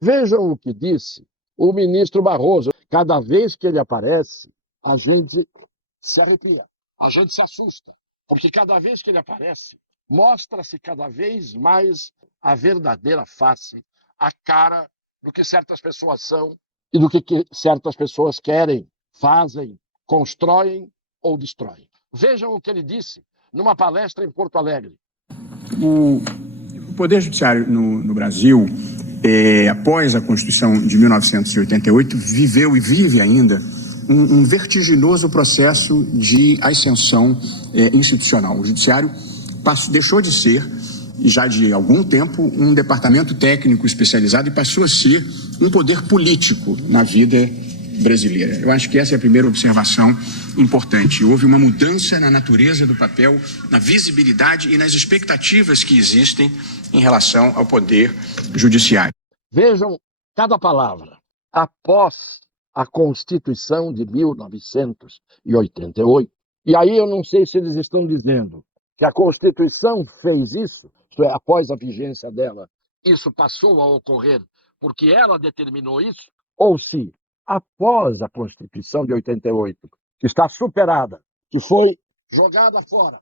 Vejam o que disse o ministro Barroso. Cada vez que ele aparece, a gente se arrepia, a gente se assusta, porque cada vez que ele aparece, mostra-se cada vez mais a verdadeira face, a cara do que certas pessoas são e do que certas pessoas querem, fazem, constroem ou destroem. Vejam o que ele disse numa palestra em Porto Alegre. O Poder Judiciário no Brasil, após a Constituição de 1988, viveu e vive ainda um vertiginoso processo de ascensão institucional. O Judiciário deixou de ser, já de algum tempo, um departamento técnico especializado e passou a ser um poder político na vida brasileira. Eu acho que essa é a primeira observação importante. Houve uma mudança na natureza do papel, na visibilidade e nas expectativas que existem em relação ao poder judiciário. Vejam cada palavra. Após a Constituição de 1988. E aí eu não sei se eles estão dizendo que a Constituição fez isso, isto é, após a vigência dela, isso passou a ocorrer porque ela determinou isso, ou se após a Constituição de 88, que está superada, que foi jogada fora,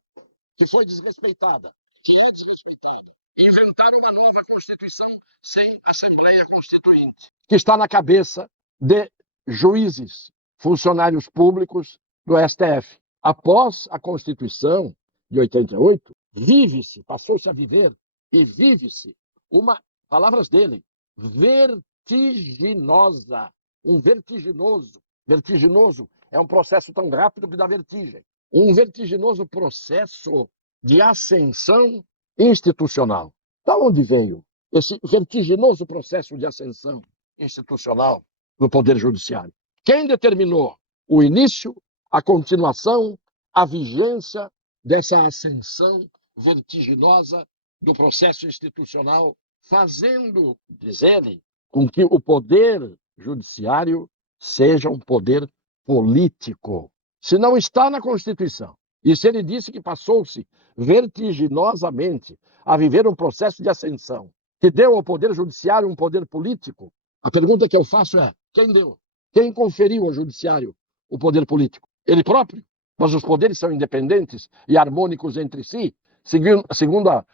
que foi desrespeitada, que é desrespeitada, inventaram uma nova Constituição sem Assembleia Constituinte, que está na cabeça de juízes, funcionários públicos do STF. Após a Constituição de 88, vive-se, passou-se a viver e vive-se uma, palavras dele, vertiginosa, um vertiginoso. Vertiginoso é um processo tão rápido que dá vertigem. Um vertiginoso processo de ascensão institucional. Da onde veio esse vertiginoso processo de ascensão institucional no Poder Judiciário? Quem determinou o início, a continuação, a vigência dessa ascensão vertiginosa do processo institucional, fazendo, diz ele, com que o Poder Judiciário seja um poder político? Se não está na Constituição, e se ele disse que passou-se vertiginosamente a viver um processo de ascensão, que deu ao Poder Judiciário um poder político, a pergunta que eu faço é: quem deu? Quem conferiu ao Judiciário o poder político? Ele próprio? Mas os poderes são independentes e harmônicos entre si, segundo a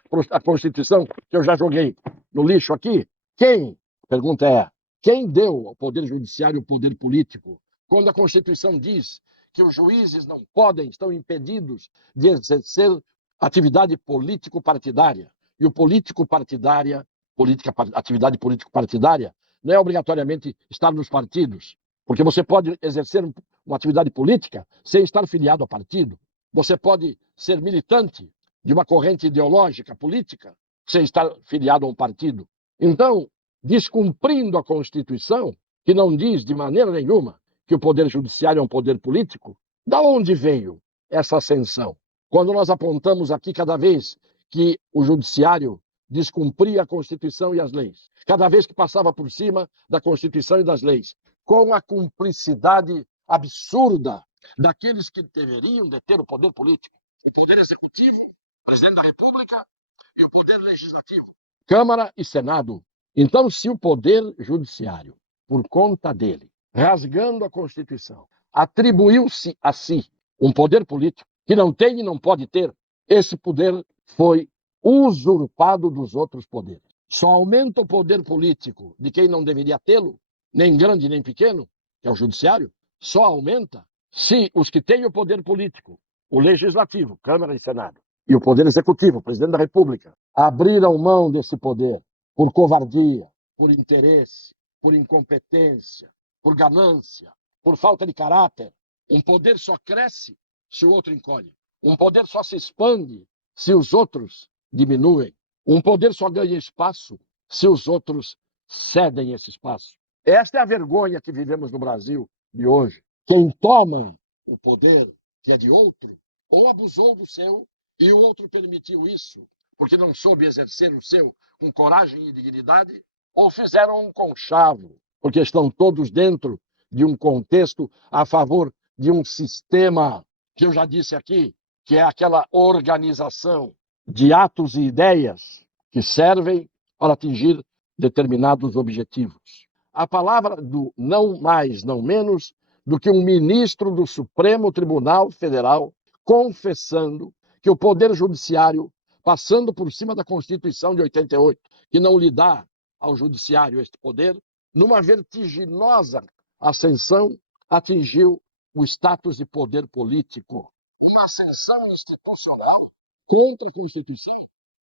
Constituição que eu já joguei no lixo aqui. Quem? A pergunta é: quem deu ao Poder Judiciário o poder político? Quando a Constituição diz que os juízes não podem, estão impedidos de exercer atividade político-partidária. E o político-partidária, atividade político-partidária, não é obrigatoriamente estar nos partidos, porque você pode exercer uma atividade política sem estar filiado a partido. Você pode ser militante de uma corrente ideológica política sem estar filiado a um partido. Então, descumprindo a Constituição, que não diz de maneira nenhuma que o Poder Judiciário é um poder político, da onde veio essa ascensão? Quando nós apontamos aqui cada vez que o Judiciário descumpria a Constituição e as leis, cada vez que passava por cima da Constituição e das leis, com a cumplicidade absurda daqueles que deveriam deter o poder político, o Poder Executivo, o Presidente da República e o Poder Legislativo, Câmara e Senado. Então, se o Poder Judiciário, por conta dele, rasgando a Constituição, atribuiu-se a si um poder político que não tem e não pode ter, esse poder foi usurpado dos outros poderes. Só aumenta o poder político de quem não deveria tê-lo, nem grande nem pequeno, que é o Judiciário, só aumenta se os que têm o poder político, o Legislativo, Câmara e Senado, e o Poder Executivo, o Presidente da República, abriram mão desse poder por covardia, por interesse, por incompetência, por ganância, por falta de caráter. Um poder só cresce se o outro encolhe. Um poder só se expande se os outros diminuem. Um poder só ganha espaço se os outros cedem esse espaço. Esta é a vergonha que vivemos no Brasil de hoje. Quem toma o poder que é de outro, ou abusou do seu, e o outro permitiu isso, porque não soube exercer o seu com coragem e dignidade, ou fizeram um conchavo, porque estão todos dentro de um contexto a favor de um sistema que eu já disse aqui, que é aquela organização de atos e ideias que servem para atingir determinados objetivos. A palavra do não mais, não menos do que um ministro do Supremo Tribunal Federal confessando que o Poder Judiciário, passando por cima da Constituição de 88, que não lhe dá ao Judiciário este poder, numa vertiginosa ascensão, atingiu o status de poder político. Uma ascensão institucional contra a Constituição.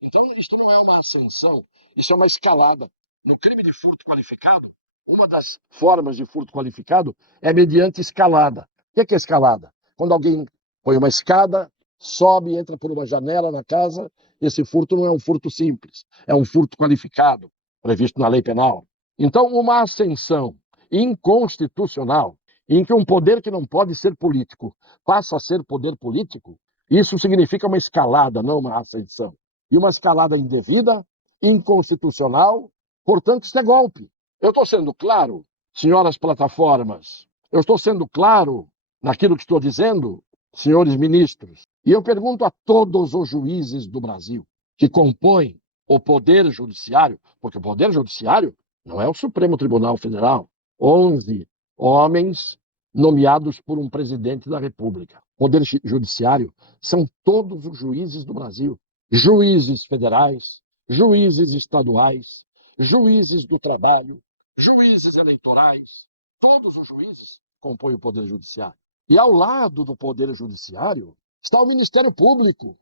Então, isso não é uma ascensão, isso é uma escalada. No crime de furto qualificado, uma das formas de furto qualificado é mediante escalada. O que é escalada? Quando alguém põe uma escada, sobe, entra por uma janela na casa, esse furto não é um furto simples, é um furto qualificado, previsto na lei penal. Então, uma ascensão inconstitucional, em que um poder que não pode ser político passa a ser poder político, isso significa uma escalada, não uma ascensão. E uma escalada indevida, inconstitucional, portanto, isso é golpe. Eu estou sendo claro, senhoras plataformas, eu estou sendo claro naquilo que estou dizendo, senhores ministros, e eu pergunto a todos os juízes do Brasil que compõem o Poder Judiciário, porque o Poder Judiciário não é o Supremo Tribunal Federal, 11 homens nomeados por um presidente da República. O Poder Judiciário são todos os juízes do Brasil, juízes federais, juízes estaduais, juízes do trabalho, juízes eleitorais, todos os juízes compõem o Poder Judiciário. E ao lado do Poder Judiciário está o Ministério Público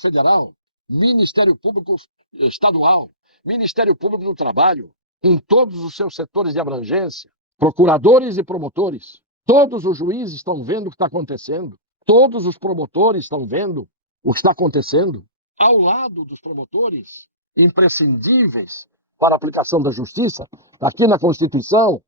Federal, Ministério Público Estadual, Ministério Público do Trabalho, em todos os seus setores de abrangência, procuradores e promotores. Todos os juízes estão vendo o que está acontecendo, todos os promotores estão vendo o que está acontecendo. Ao lado dos promotores, imprescindíveis para a aplicação da justiça, aqui na Constituição,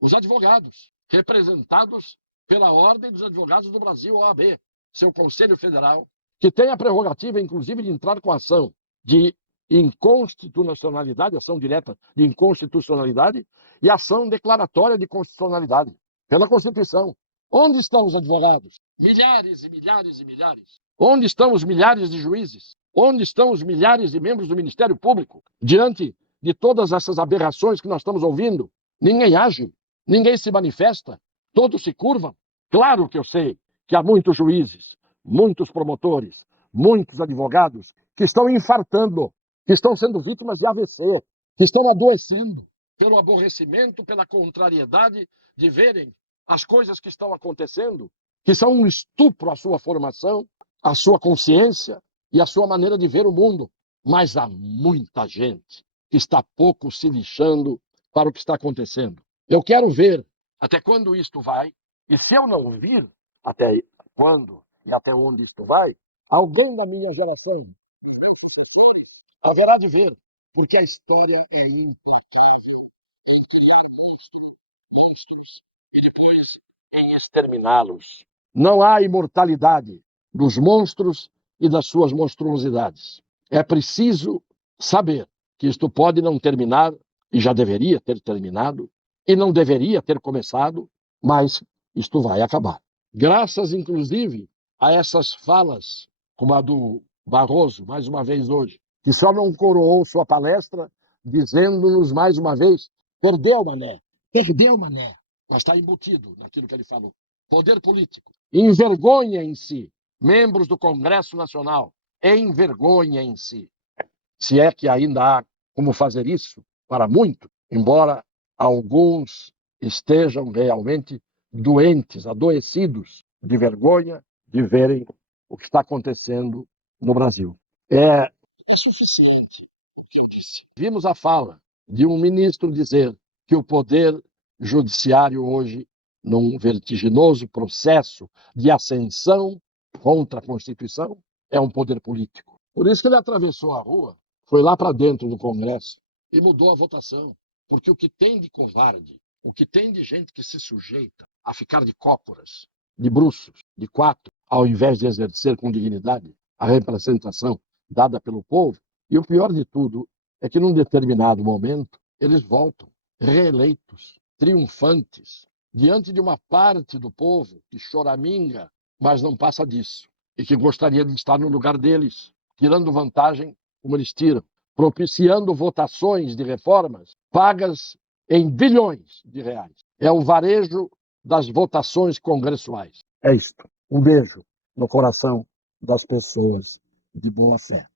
os advogados, representados pela Ordem dos Advogados do Brasil, OAB, seu Conselho Federal, que tem a prerrogativa, inclusive, de entrar com ação de inconstitucionalidade, ação direta de inconstitucionalidade e ação declaratória de constitucionalidade, pela Constituição. Onde estão os advogados? Milhares e milhares e milhares. Onde estão os milhares de juízes? Onde estão os milhares de membros do Ministério Público? Diante de todas essas aberrações que nós estamos ouvindo, ninguém age, ninguém se manifesta, todos se curvam. Claro que eu sei que há muitos juízes, muitos promotores, muitos advogados que estão infartando, que estão sendo vítimas de AVC, que estão adoecendo pelo aborrecimento, pela contrariedade de verem as coisas que estão acontecendo, que são um estupro à sua formação, à sua consciência e à sua maneira de ver o mundo. Mas há muita gente que está pouco se lixando para o que está acontecendo. Eu quero ver até quando isto vai, e se eu não vir até quando e até onde isto vai, alguém da minha geração haverá de ver, porque a história é implacável em criar monstros e depois em exterminá-los. Não há imortalidade dos monstros e das suas monstruosidades. É preciso saber que isto pode não terminar, e já deveria ter terminado, e não deveria ter começado, mas isto vai acabar. Graças, inclusive, a essas falas, como a do Barroso, mais uma vez hoje, que só não coroou sua palestra dizendo-nos mais uma vez: perdeu, mané, mas está embutido naquilo que ele falou. Poder político, envergonhem-se, membros do Congresso Nacional, envergonhem-se. Se é que ainda há como fazer isso para muito, embora alguns estejam realmente doentes, adoecidos de vergonha de verem o que está acontecendo no Brasil. É suficiente o que eu disse. Vimos a fala de um ministro dizer que o Poder Judiciário hoje, num vertiginoso processo de ascensão contra a Constituição, é um poder político. Por isso que ele atravessou a rua, foi lá para dentro do Congresso e mudou a votação. Porque o que tem de covarde, o que tem de gente que se sujeita a ficar de cócoras, de bruços, de quatro, ao invés de exercer com dignidade a representação dada pelo povo, e o pior de tudo é que num determinado momento eles voltam reeleitos, triunfantes, diante de uma parte do povo que choraminga, mas não passa disso, e que gostaria de estar no lugar deles, tirando vantagem como eles tiram. propiciando votações de reformas pagas em bilhões de reais. É o varejo das votações congressuais. É isto. Um beijo no coração das pessoas de boa fé.